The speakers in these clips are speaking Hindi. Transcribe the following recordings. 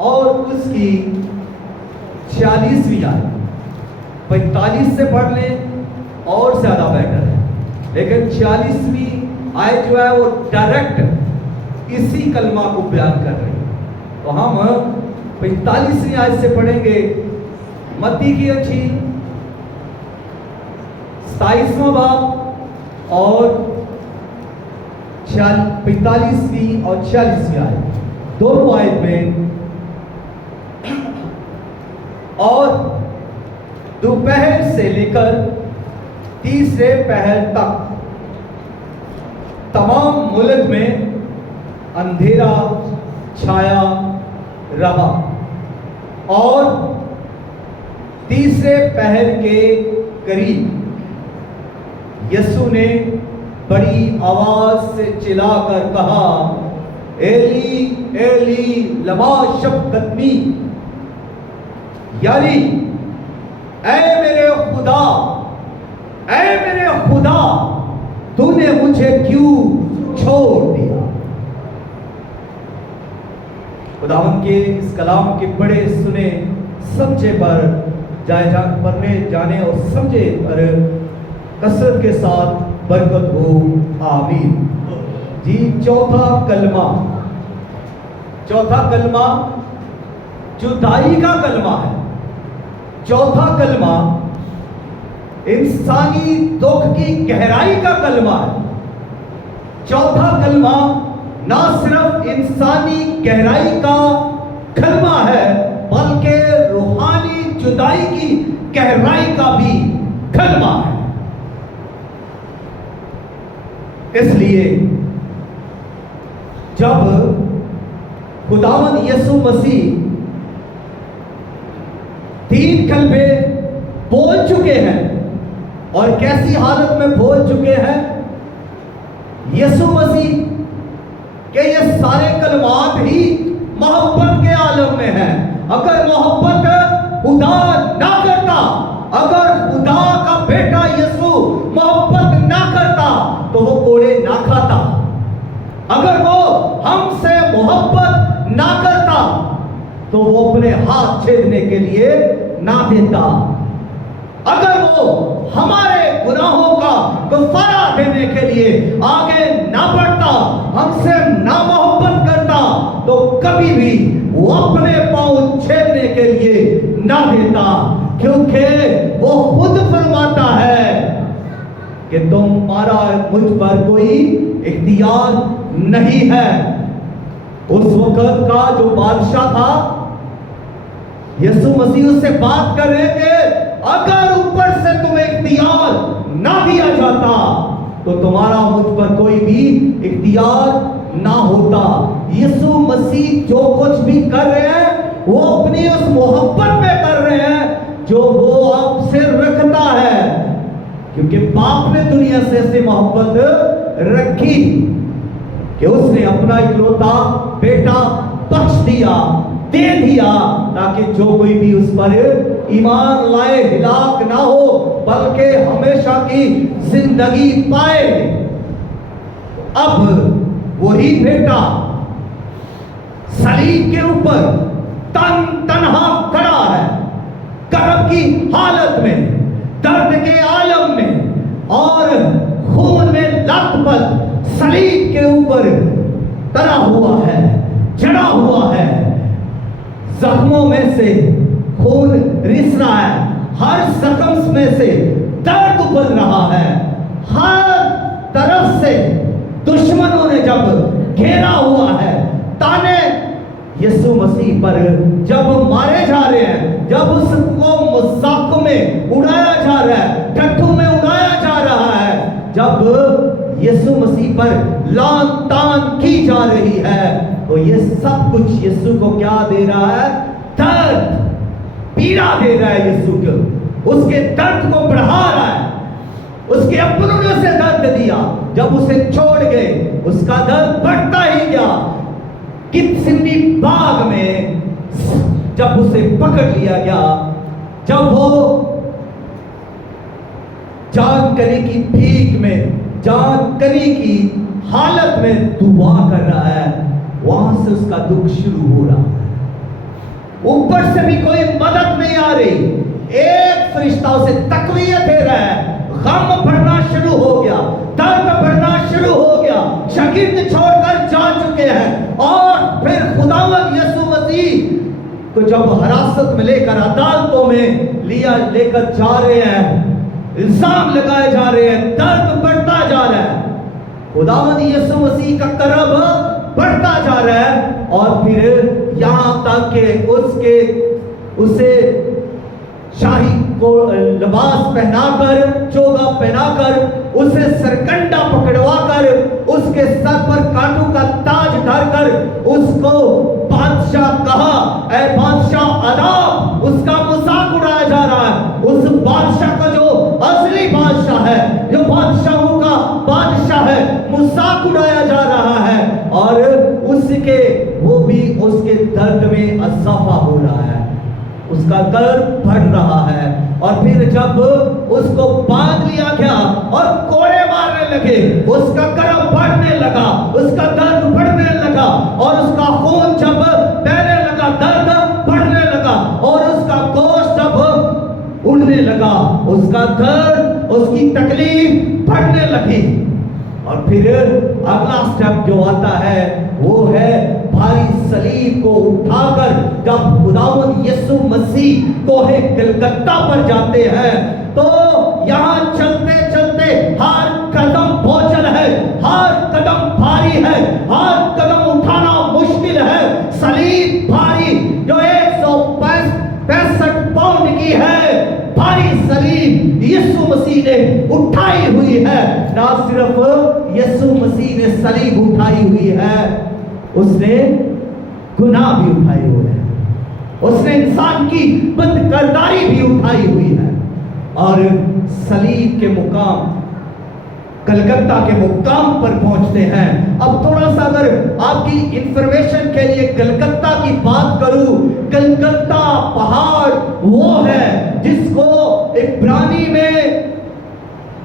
और उसकी 46वीं आयत। 45 से पढ़ लें और ज्यादा बेटर है, लेकिन 46वीं आयत जो है वो डायरेक्ट इसी कलमा को बयान कर रही है। तो हम 45वीं आयत से पढ़ेंगे। मत्ती की अंजील 27वां बाब और 45वीं और 46वीं आयत, दोनों आयत में। और दोपहर से लेकर तीसरे पहर तक तमाम मुल्क में अंधेरा छाया रहा, और तीसरे पहर के करीब यीशु ने बड़ी आवाज से चिल्लाकर कहा, एली एली लमा शबक्तनी, यानी ऐ मेरे खुदा तूने मुझे क्यों छोड़ दिया। खुदावंद के इस कलाम के पढ़े सुने समझे पर पढ़ने जाने और समझे पर कसरत के साथ बरकत हो, आमीन जी। चौथा कलमा जुदाई का कलमा है। चौथा कलमा इंसानी दुख की गहराई का कलमा है। चौथा कलमा ना सिर्फ इंसानी गहराई का कलमा है, बल्कि रूहानी जुदाई की गहराई का भी कलमा है। इसलिए जब खुदावंद यीशु मसीह 3 कलमे बोल चुके हैं, और कैसी हालत में बोल चुके हैं यीशु मसीह के ये सारे कलमात ही मोहब्बत के आलम में हैं। अगर मोहब्बत खुदा ना करता, अगर खुदा का बेटा यीशु मोहब्बत ना करता तो वो कोड़े ना खाता। अगर वो हमसे मोहब्बत ना करता तो वो अपने हाथ छेदने के लिए ना देता। अगर वो हमारे गुनाहों का कफारा देने के लिए आगे ना बढ़ता, हमसे ना मोहब्बत करता, तो कभी भी वो अपने पांव छेदने के लिए ना देता, क्योंकि वो खुद फरमाता है कि तुम्हारा मुझ पर कोई इख्तियार नहीं है। उस वक्त का जो बादशाह था, यीशु मसीह उससे बात कर रहे थे, अगर ऊपर से तुम्हें इख्तियार ना दिया जाता तो तुम्हारा मुझ पर कोई भी इख्तियार ना होता। यीशु मसीह जो कुछ भी कर रहे हैं वो अपनी उस मोहब्बत में कर रहे हैं जो वो आपसे रखता है, क्योंकि बाप ने दुनिया से ऐसी मोहब्बत रखी कि उसने अपना इकलौता बेटा बख्श दिया, दे दिया, ताकि जो कोई भी उस पर ईमान लाए हिलाक ना हो, बल्कि हमेशा की जिंदगी पाए। अब वही बेटा सलीब के ऊपर तन्हा खड़ा है, कर्ब की हालत में, दर्द के आलम में, और खून में लथपथ सलीब के ऊपर तना हुआ है, जड़ा हुआ है। जख्मों में से खून रिस रहा है, हर जख्म में से दर्द उबल रहा है। हर तरफ से दुश्मनों ने जब घेरा हुआ है, ताने यीशु मसीह पर जब मारे जा रहे हैं, जब उसको मजाक में उड़ाया जा रहा है, ठट्ठू में उड़ाया जा रहा है, जब यीशु मसीह पर लान तान की जा रही है, तो ये सब कुछ यीशु को क्या दे रहा है? दर्द, पीड़ा दे रहा है यीशु को, उसके दर्द को बढ़ा रहा है। उसके अपनों ने उसे दर्द दिया, जब उसे छोड़ गए उसका दर्द बढ़ता ही गया। कितनी बाग में जब उसे पकड़ लिया गया, जब वो जान कली की भीख में, जान कली की हालत में दुआ कर रहा है, वहां से उसका दुख शुरू हो रहा है। ऊपर से भी कोई मदद नहीं आ रही। एक फरिश्ता उसे तकवीयत दे रहा है, गम बढ़ना शुरू हो गया, दर्द बढ़ना शुरू हो गया, शागिर्द छोड़कर जा चुके हैं। और फिर खुदावंद यीशु मसीह को जब हिरासत में लेकर अदालतों में लेकर जा रहे हैं, इल्जाम लगाए जा रहे हैं, दर्द बढ़ता जा रहा है, खुदावंद यीशु मसीह का करब बढ़ता जा रहा है। और फिर यहां तक कि उसे शाही को लिबास पहनाकर, चोगा पहनाकर, उसे सरकंडा पकड़वाकर, उसके सर पर कांटों का ताज धरकर उसको बादशाह कहा, ऐ बादशाह अदाब, उसका मजाक उड़ाया जा रहा है। उस बादशाह का जो असली बादशाह है, जो बादशाहों का बादशाह है, मजाक उड़ाया जा रहा है। और उसके वो भी उसके दर्द में इजाफा हो रहा है, उसका दर्द बढ़ रहा है। और फिर जब उसको बांध लिया गया और कोड़े मारने लगे, उसका गर्म बढ़ने लगा, उसका दर्द बढ़ने लगा, और उसका खून जब बहने लगा, दर्द बढ़ने लगा, और उसका गोश्त जब उड़ने लगा, उसका दर्द, उसकी तकलीफ बढ़ने लगी। और फिर अगला स्टेप जो आता है वो है भारी सलीब को उठाकर जब खुदावंद यीशु मसीह कोहे कलकत्ता पर जाते हैं, तो यहां चलते चलते हर कदम बोझल है, हर कदम भारी है, हर कदम उठाना मुश्किल है। सलीब भारी जो 165 पाउंड की है, भारी सलीब यीशु मसीह ने उठाई हुई है। ना सिर्फ यीशु मसीह ने सलीब उठाई हुई है, उसने गुनाह भी उठाए हुए हैं, उसने इंसान की बदकिरदारी भी उठाई हुई है। और सलीब के मुकाम, कलकत्ता के मुकाम पर पहुंचते हैं। अब थोड़ा सा अगर आपकी इंफॉर्मेशन के लिए कलकत्ता की बात करूं, कलकत्ता पहाड़ वो है जिसको इब्रानी में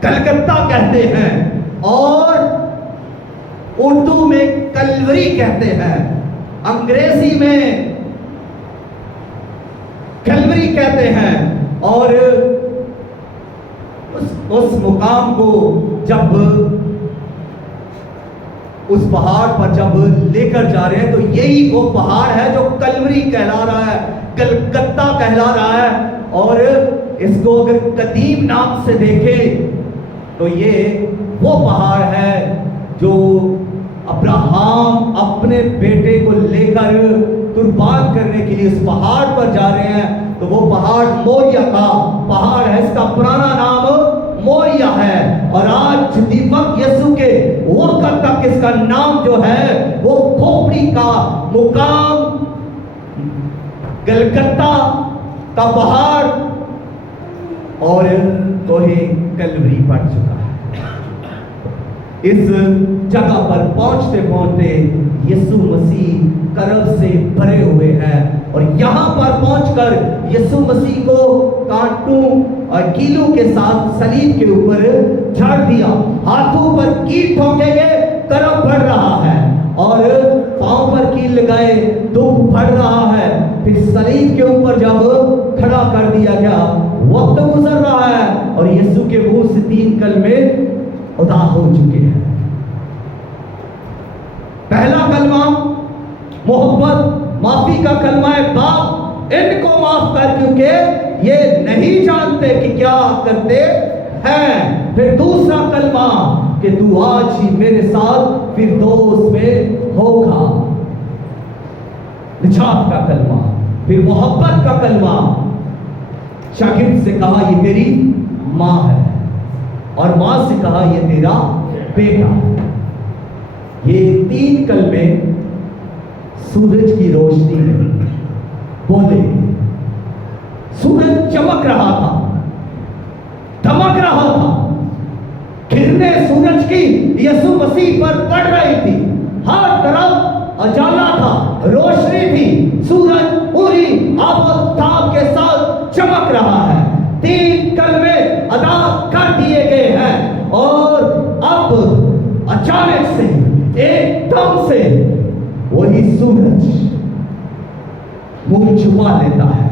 कलकत्ता कहते हैं और उर्दू में कलवरी कहते हैं, अंग्रेजी में कलवरी कहते हैं। और उस मुकाम को जब उस पहाड़ पर जब लेकर जा रहे हैं, तो यही वो पहाड़ है जो कलवरी कहला रहा है, कलकत्ता कहला रहा है। और इसको अगर कदीम नाम से देखें तो ये वो पहाड़ है जो अब्राहम अपने बेटे को लेकर कुर्बान करने के लिए इस पहाड़ पर जा रहे हैं। तो वो पहाड़ मोरिया का पहाड़ है, इसका पुराना नाम मोरिया है। और आज दीपक यीशु के वक्त तक इसका नाम जो है वो खोपड़ी का मुकाम, कलकत्ता का पहाड़ और कोहे कलवरी पड़ चुका है। इस जगह पर पहुंचते पहुंचते यीशु मसीह करब से भरे हुए हैं। और यहां पर पहुंचकर यीशु मसीह को कांटों और कीलों के साथ सलीब के ऊपर झाड़ दिया, हाथों पर कील ठोकेंगे, करब बढ़ रहा है, और पांव पर कील लगाए, दुख बढ़ रहा है। फिर सलीब के ऊपर जब खड़ा कर दिया गया, वक्त गुजर रहा है और यीशु के मुंह से 3 कलमे अदा हो चुके हैं। पहला कलमा मोहब्बत, माफी का कलमा है, बाप इनको माफ कर, क्योंकि ये नहीं जानते कि क्या करते हैं। फिर दूसरा कलमा कि तू आज ही मेरे साथ फिरदौस में होगा, निजात का कलमा। फिर मोहब्बत का कलमा, शागिर्द से कहा ये तेरी मां है, और मां से कहा ये तेरा बेटा है। ये 3 कलमे सूरज की रोशनी में बोले। सूरज चमक रहा था, दमक रहा था, किरणें सूरज की यीशु मसीह पर पड़ रही थी, हर तरफ उजाला था, रोशनी थी, सूरज पूरी आबोताब के साथ चमक रहा है। 3 कलमे अदा कर दिए गए हैं और अब अचानक से, एकदम से वही सूरज मुंह छुपा लेता है।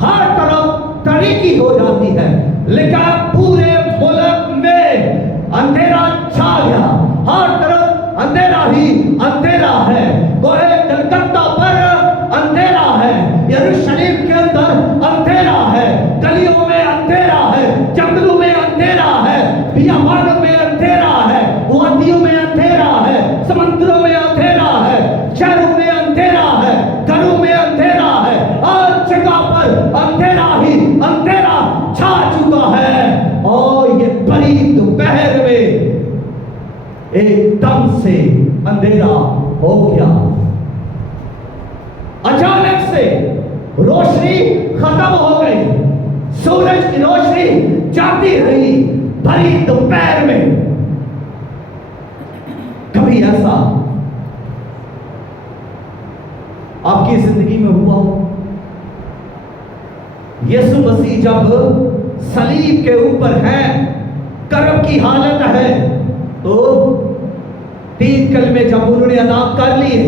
हर तरफ तारीकी हो जाती है, लेकिन पूरे मुल्क में अंधेरा छा गया। हर तरफ अंधेरा ही अंधेरा है। गोए कलकत्ता पर अंधेरा है, यरूशलेम के अंदर अंधेरा है, गलियों में अंधेरा है, जंगलों में अंधेरा है, बियाबानों में अंधेरा है, वादियों में अंधेरा है, समुद्रों में अंधेरा है, शहरों में अंधेरा है, घरों में अंधेरा है। हर जगह पर अंधेरा ही अंधेरा छा चुका है। और ये बड़ी दोपहर में एकदम से अंधेरा हो गया। अचानक से रोशनी खत्म हो गई, सूरज की रोशनी जाती रही भरी दोपहर में। कभी ऐसा आपकी जिंदगी में हुआ हो? यीशु मसीह जब सलीब के ऊपर है, कर्म की हालत है, तो 3 कलमे जब उन्होंने अदा कर लिए,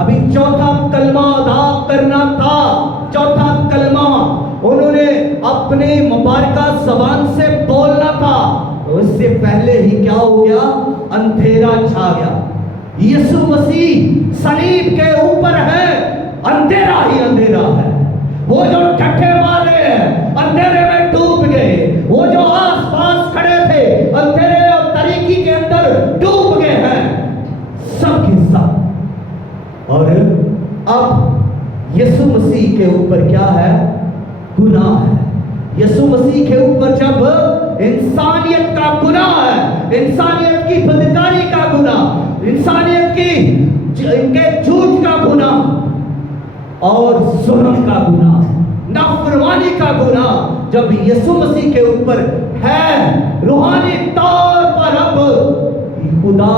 अभी चौथा कलमा अदा करना था। चौथा कलमा उन्होंने अपने मुबारका ज़बान से बोलना था, तो इससे पहले ही क्या हो गया? अंधेरा छा गया। यीशु मसीह सलीब के ऊपर है, अंधेरा ही अंधेरा है। वो जो ठट्ठे मारे हैं अंधेरे में डूब गए, वो जो आसपास खड़े थे अंधेरे और तारीकी के अंदर डूब गए हैं, सब के सब। और अब यीशु मसीह के ऊपर क्या है? गुनाह है। यीशु मसीह के ऊपर जब इंसानियत का गुनाह है, इंसानियत की बदकारी का गुनाह, इंसानियत की इनके झूठ का गुनाह और जुल्म का गुनाह, नाफरमानी का गुनाह जब यीशु मसीह के ऊपर है, रूहानी तौर पर अब खुदा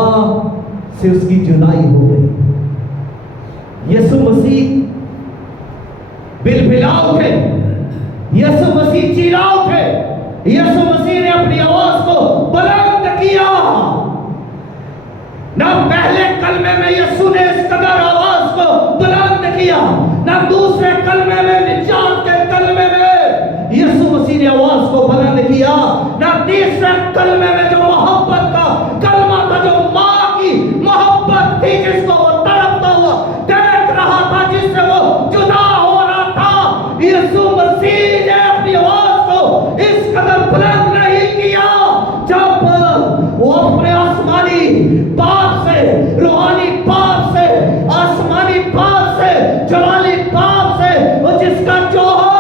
से उसकी जुदाई हो गई। यीशु मसीह बिलबिला उठे, यीशु मसीह चिल्ला उठे, यीशु मसीह ने अपनी आवाज को बुलंद किया। ना पहले कलमे में यीशु ने इस कदर आवाज को बुलंद किया, ना दूसरे कलमे में, निजात के कलमे में यीशु मसीह ने आवाज को बुलंद किया, ना तीसरे कलमे में जो मोहब्बत का कलमा था, जो मां की मोहब्बत थी, जिसको वो तड़पता हुआ देख रहा था, जिससे वो जुदा हो रहा था। यीशु मसीह ने अपनी आवाज को इस कदर बुलंद नहीं किया जब वो अपने आसमानी बाप से, रूहानी बाप से, आसमानी बाप से, जलाली बाप से, वो जिसका जौहर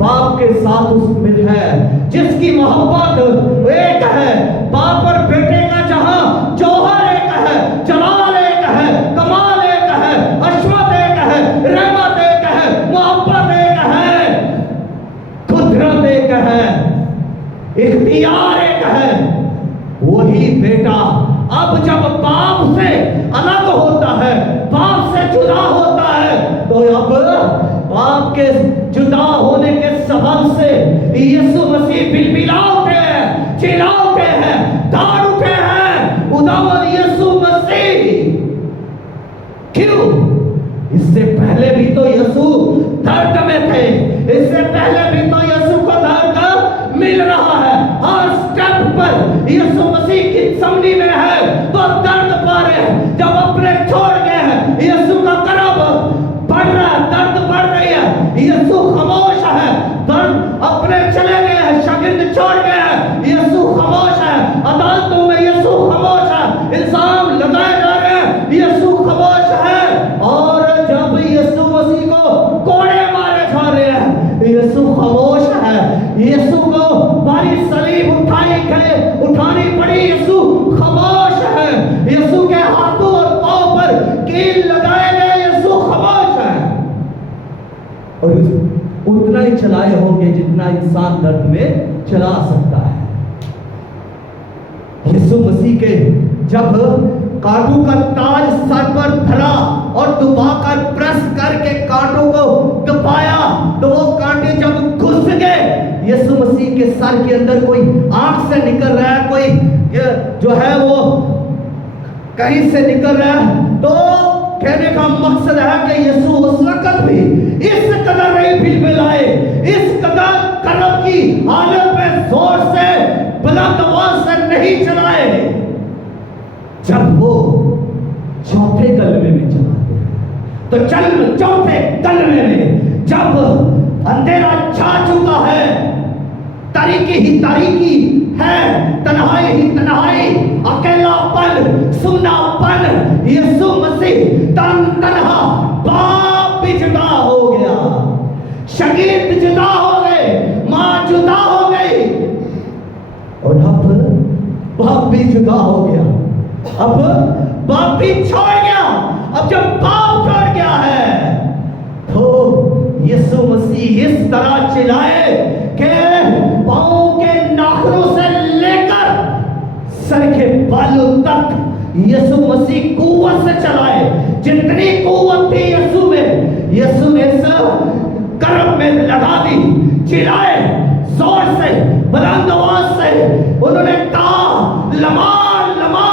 बाप के साथ उसमें है, जिसकी मोहब्बत एक है, बाप और बेटे का जहां जौहर एक है, जलाल एक है, कमाल एक है, अशमत एक है, रहमत एक है, मोहब्बत एक है, कुदरत एक है, इख्तियार एक है, वही बेटा अब जब बाप से अलग होता है, बाप से जुदा होता है, तो अब बाप के जुदा होने के सबब से यीशु मसीह बिलबिला उठे हैं, चिल्ला उठे हैं, दौड़ उठे हैं, उदावर यीशु मसीह। क्यों? इससे पहले भी तो यीशु दर्द में थे, इससे पहले भी तो यीशु को दर्द मिल रहा है। हर स्टेप पर यीशु मसीह की समनी में है तो दर्द पा रहे हैं। जब अपने छोड़ गए हैं, यीशु का करब बढ़ रहा है, दर्द बढ़ रही है, यीशु खामोश है, दर्द अपने चले गए हैं, शागिर्द छोड़ गए हैं, यीशु खामोश है, अदालतों में यीशु खामोश है, इल्जाम लगाए जा रहे हैं, यीशु खामोश है। और जब यीशु मसीह को कोड़े मारे जा रहे हैं, यीशु खामोश है, यीशु को भारी सलीब उठानी पड़ी, यीशु खामोश है, यीशु के हाथों और पांव पर कील लगाए गए, यीशु खामोश है। और उतना ही चलाए होंगे जितना इंसान दर्द में चला सकता है। यीशु मसीह के जब कांटों का ताज सर पर धरा और दबाकर प्रेस करके कांटों को दबाया, तो वो कांटे जब घुस गए यीशु मसीह के सर के अंदर, कोई आंख से निकल रहा है, कोई जो है वो कहीं से निकल रहा है, तो कहने का मकसद है कि यीशु उस वक्त भी इस कदर नहीं फिलफिलाए, इस कदर कर्म की हालत में जोर से बुलंद आवाज से नहीं चलाए। जब वो चौथे कलमे में चलाते हैं, तो चल चौथे कलमे में जब अंधेरा छा चुका है, तारीकी ही तारीकी है, तन्हाई ही तन्हाई, अकेलापन, सुन्नापन, यीशु मसीह तन्हा बाप भी जुदा हो गया, शगीद जुदा हो गए, मां जुदा हो गई, और अब बाप भी जुदा हो गया। अब बाप भी छोड़ गया। अब जब बाप छोड़ गया है तो यीशु मसीह इस तरह चिल्लाए कि पांव के नाखूनों से लेकर सर के बालों तक यीशु मसीह कुव्वत से चलाए। जितनी कुव्वत थी यीशु में, यीशु ने सब कर्म में लगा दी। चिल्लाए जोर से, बुलंद आवाज से, उन्होंने कहा लमा लमा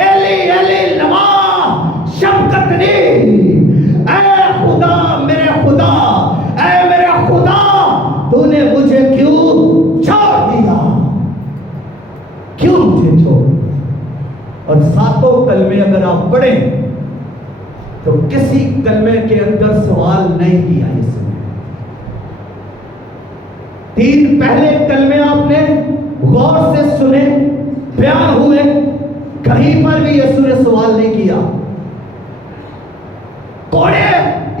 एली एली लमा शबक्तनी, ऐ खुदा मेरे खुदा, ऐ मेरे खुदा तूने मुझे क्यों छोड़ दिया, क्यों मुझे छोड़ दिया। और सातों कलमे अगर आप पढ़ें तो किसी कलमे के अंदर सवाल नहीं किया यीशु ने। 3 पहले कलमे आपने गौर से सुने, बयान हुए, कहीं पर भी यीशु ने सवाल नहीं किया। कोड़े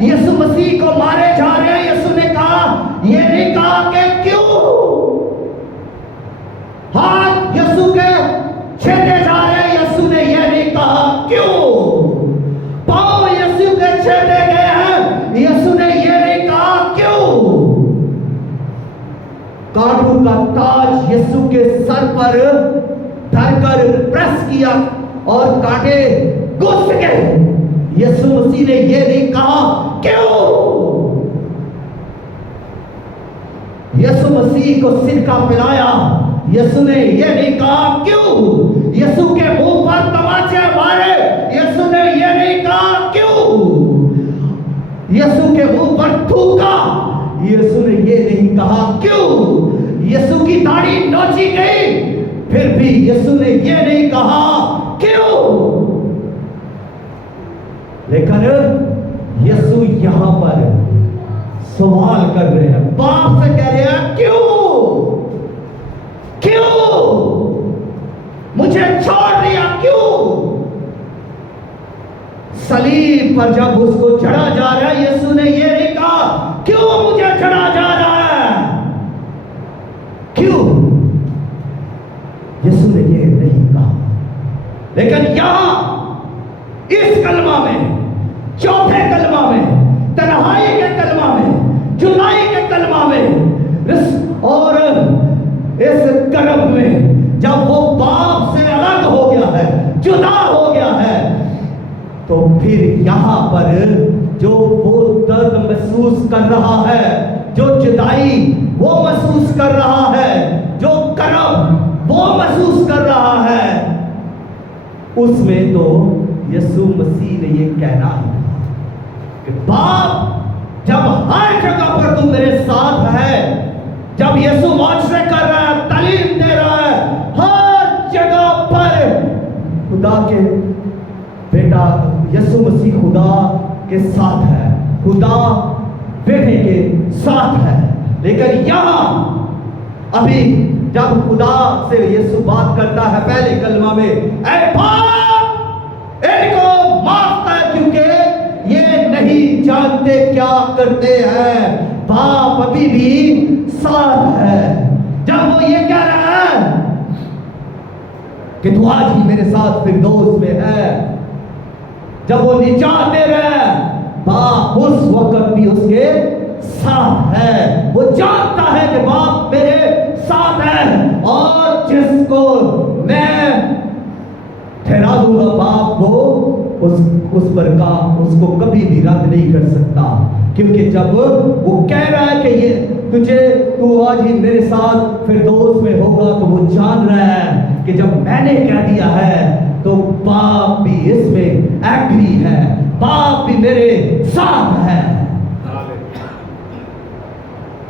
यीशु मसीह को मारे जा रहे हैं, यीशु ने कहा, ये नहीं कहा कि क्यों, हाथ यीशु के छेदे जा रहे हैं, यीशु ने यह नहीं कहा क्यों, पांव यीशु के छेदे गए हैं, यीशु ने यह नहीं कहा क्यों, कांटों का ताज यीशु के सर पर धरकर प्रेस किया और कांटे घुस गए, यीशु मसीह ने यह नहीं कहा क्यों। यीशु मसीह को सिरका पिलाया, यीशु ने यह नहीं कहा क्यों। यीशु के मुंह पर तमाचे मारे, यीशु ने यह नहीं कहा क्यों। यीशु के मुंह पर थूका, यीशु ने यह नहीं कहा क्यों। यीशु की दाढ़ी नोची गई, फिर भी यीशु ने यह नहीं कहा क्यों। लेकिन यीशु यहां पर सवाल कर रहे हैं, बाप से कह रहे हैं क्यों, क्यों मुझे छोड़ दिया, क्यों। सलीब पर जब उसको चढ़ा जा रहा है, यीशु ने यह नहीं कहा क्यों मुझे चढ़ा जा रहा है, क्यों। यीशु ने यह नहीं कहा। लेकिन यहां इस कलमा में, चौथे कलमा में, तन्हाई के कलमा में, जुदाई के कलमा में और इस कर्म में जब वो बाप से अलग हो गया है, जुदा हो गया है, तो फिर यहां पर जो वो दर्द महसूस कर रहा है, जो जुदाई वो महसूस कर रहा है, जो कर्म वो महसूस कर रहा है, उसमें तो यीशु मसीह ने ये कहना है कि बाप जब हर जगह पर तू मेरे साथ है, जब यीशु मुआवजे कर रहा है, तालीम दे रहा है, हर जगह पर खुदा के बेटा यीशु मसीह खुदा के साथ है, खुदा बेटे के साथ है। लेकिन यहां अभी जब खुदा से यीशु बात करता है पहले कलमा में, ऐ बाप इनको माफ कर क्योंकि ये नहीं जानते क्या करते हैं। बाप अभी भी साथ है। जब वो ये कह रहा है कि तू आज ही मेरे साथ फिरदौस में है, जब वो निजात दे रहा है, बाप उस वक्त भी उसके साथ है। वो जानता है कि बाप मेरे साथ है और जिसको मैं ठहरा दूंगा बाप वो उस पर का उसको कभी भी रद्द नहीं कर सकता। क्योंकि जब वो कह रहा है कि ये तू आज ही मेरे साथ फिरदौस में होगा, तो वो जान रहा है कि जब मैंने कह दिया है तो बाप भी इसमें एग्री है, बाप भी मेरे साथ है।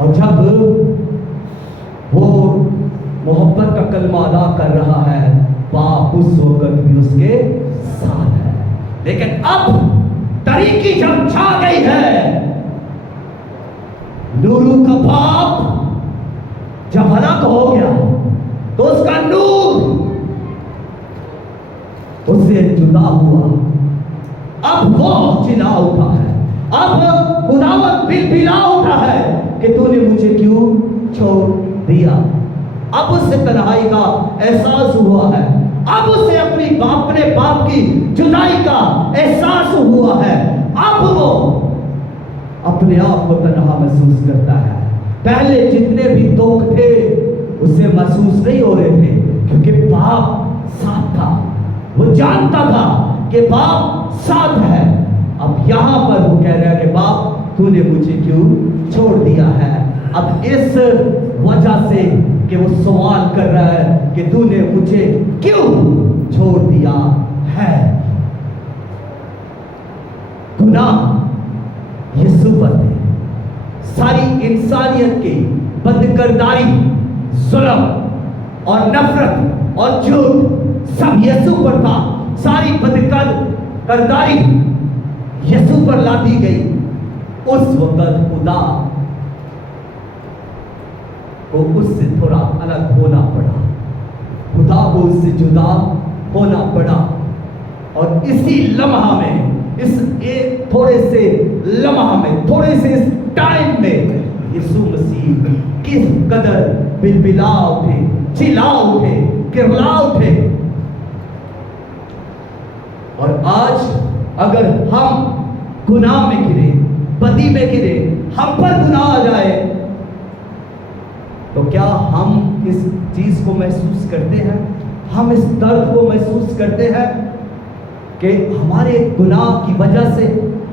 और जब वो मोहब्बत का कलमा अदा कर रहा है, बाप उस वक्त भी उसके साथ है। लेकिन अब तरीकी जब छा गई है, नूरू का बाप जब अलग हो गया तो उसका नूर उससे जुदा हुआ। अब वो चिल्ला उठा है, अब खुदावंद बिलबिला उठा है कि तूने मुझे क्यों छोड़ दिया। अब उससे तन्हाई का एहसास हुआ है, अब उसे अपने बाप की जुदाई का एहसास हुआ है। अब वो अपने आप को तन्हा महसूस करता है। पहले जितने भी दुख थे उसे महसूस नहीं हो रहे थे, क्योंकि बाप साथ था। वो जानता था कि बाप साथ है। अब यहां पर वो कह रहा है कि बाप तूने मुझे क्यों छोड़ दिया है। अब इस वजह से कि वो सवाल कर रहा है कि तूने मुझे क्यों छोड़ दिया है। गुनाह यीशु पर है, सारी इंसानियत की बदकिरदारी, जुल्म और नफरत और झूठ सब यीशु पर था। सारी बदकिरदारी यीशु पर ला दी गई। उस वक्त खुदा को उससे थोड़ा अलग होना पड़ा, खुदा को उससे जुदा होना पड़ा। और इसी लम्हा में, इस एक थोड़े से लम्हा में, थोड़े से इस टाइम में यीशु मसीह किस कदर बिलबिला उठे, चिल्ला उठे, किरला उठे। और आज अगर हम गुनाह में गिरे, बदी में गिरे, हम पर गुनाह आ जाए, तो क्या हम इस चीज को महसूस करते हैं? हम इस दर्द को महसूस करते हैं कि हमारे गुनाह की वजह से,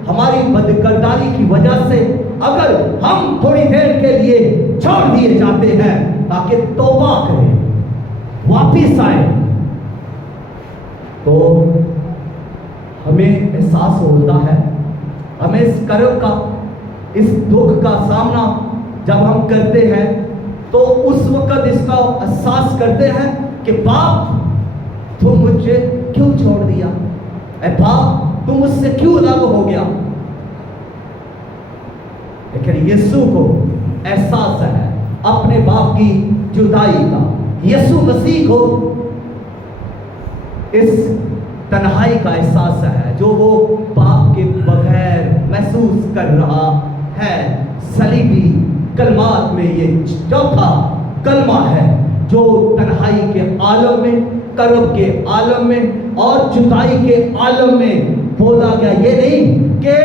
हमारी बदकिरदारी की वजह से अगर हम थोड़ी देर के लिए छोड़ दिए जाते हैं ताकि तौबा करें, वापिस आए, तो हमें एहसास होता है, हमें इस कर्म का, इस दुख का सामना जब हम करते हैं तो उस वक्त इसका एहसास करते हैं कि बाप तुम मुझे क्यों छोड़ दिया, ऐ बाप तुम मुझसे क्यों अलग हो गया। लेकिन यीशु को एहसास है अपने बाप की जुदाई का। यीशु मसीह को इस तन्हाई का एहसास है जो वो बाप के बगैर महसूस कर रहा है। सलीबी कलमात में ये चौथा कलमा है जो तन्हाई के आलम में, कर्ब के आलम में और जुदाई के आलम में बोला गया। ये नहीं कि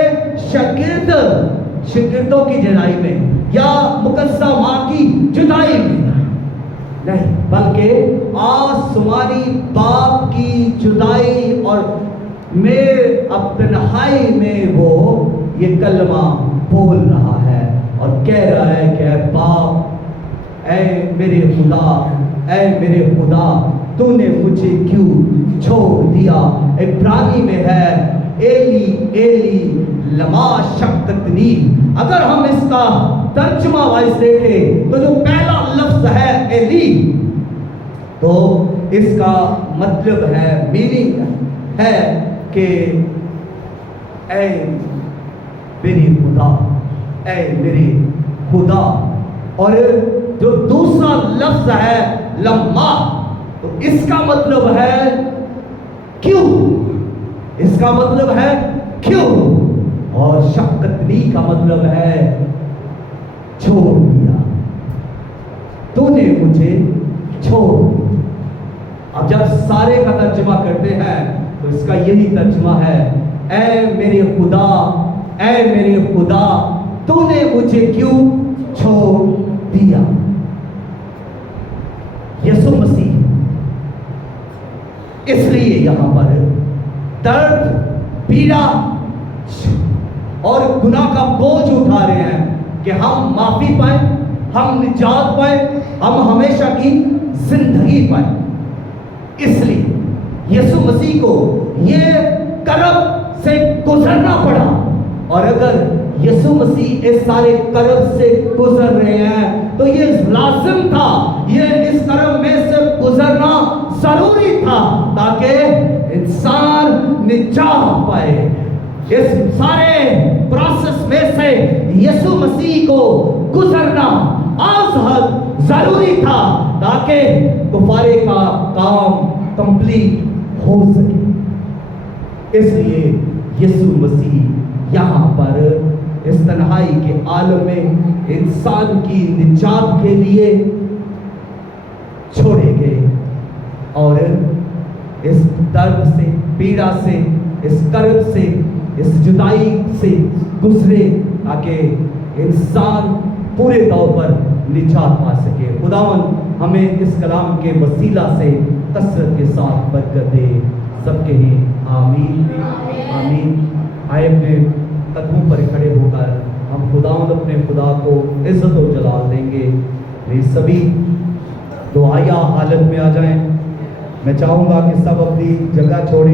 शागिर्दों की जुदाई में या मुकद्दसा मां की जुदाई में नहीं, बल्कि आसमानी बाप की जुदाई और में अब तन्हाई में वो ये कलमा बोल रहा है और कह रहा है कि ऐ बाप, ऐ मेरे खुदा तूने मुझे क्यों छोड़ दिया। इब्रानी में है एली एली लमा शक्तनी। अगर हम इसका तर्जुमा वाइज देखें तो जो पहला लफ्ज है एली, तो इसका मतलब है, मीनिंग है कि ऐ मेरे खुदा, ऐ मेरे खुदा। और जो दूसरा लफ्ज है लम्मा, तो इसका मतलब है क्यों, इसका मतलब है क्यों। और शक्कतनी का मतलब है छोड़ दिया, तूने मुझे छोड़ दिया। अब जब सारे का तर्जुमा करते हैं तो इसका यही तर्जुमा है, ऐ मेरे खुदा, ऐ मेरे खुदा तूने मुझे क्यों छोड़ दिया। यीशु मसीह इसलिए यहां पर दर्द, पीड़ा और गुनाह का बोझ उठा रहे हैं कि हम माफी पाए, हम निजात पाए, हम हमेशा की जिंदगी पाए। इसलिए यीशु मसीह को ये कर्म से गुजरना पड़ा। और अगर यीशु मसीह इस सारे कर्म से गुजर रहे हैं तो ये लाजिम था, ये इस कर्म में से गुजरना जरूरी था ताकि इंसान निजात पाए। इस सारे प्रोसेस में से यीशु मसीह को गुजरना आज़हद जरूरी था ताकि कुफारे का काम कंप्लीट हो सके। इसलिए यीशु मसीह यहाँ पर इस तन्हाई के आलम में इंसान की निजात के लिए छोड़े गए और इस दर्द से, पीड़ा से, इस कर्ब से, इस जुदाई से गुजरे ताकि इंसान पूरे तौर पर निजात पा सके। खुदावन हमें इस कलाम के वसीला से कसरत के साथ बरकत दे। सबके ही आमीन आमीन। आए अपने कदमों पर खड़े होकर हम खुदावंद अपने खुदा को इज्जत और जलाल देंगे। वे सभी दुआया हालत में आ जाएं। मैं चाहूँगा कि सब अपनी जगह छोड़ें।